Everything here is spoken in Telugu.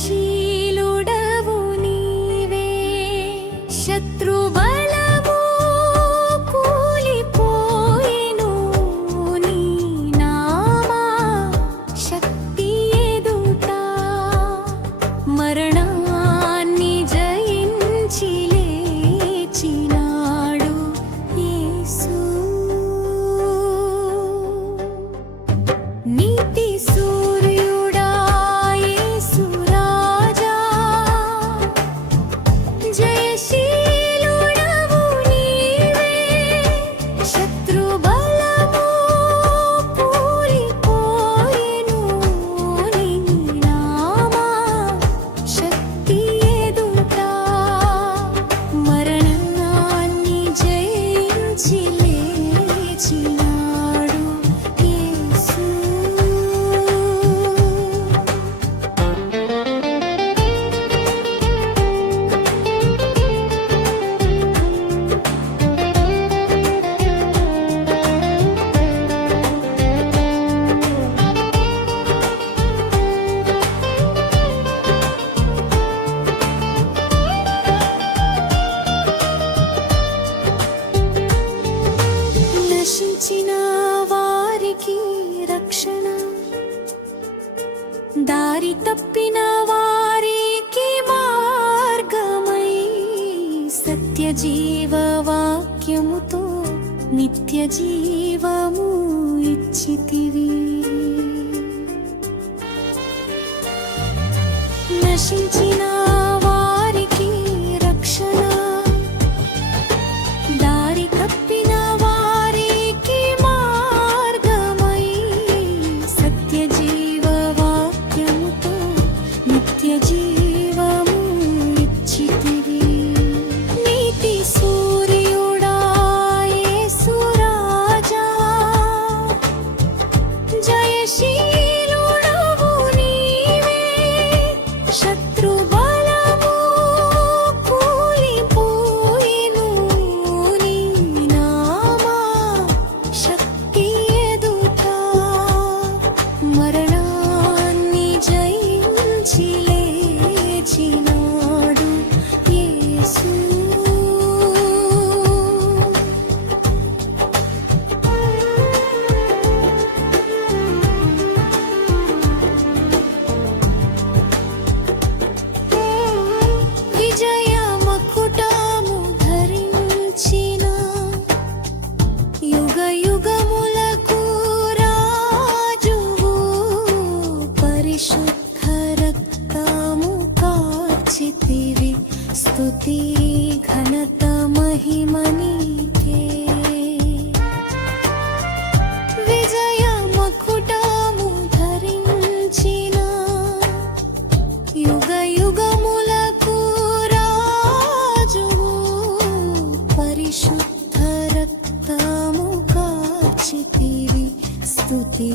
心。దారి తప్పిన వారికి మార్గమై సత్య జీవ వాక్యముతో నిత్య జీవము ఇచ్చితివి. నశించినా స్థుతి ఘనత మహిమనీకే విజయ మకుటము ధరించిన యుగ యుగములకు రాజువు పరిశుద్ధ రక్తము కాచితివి స్థుతి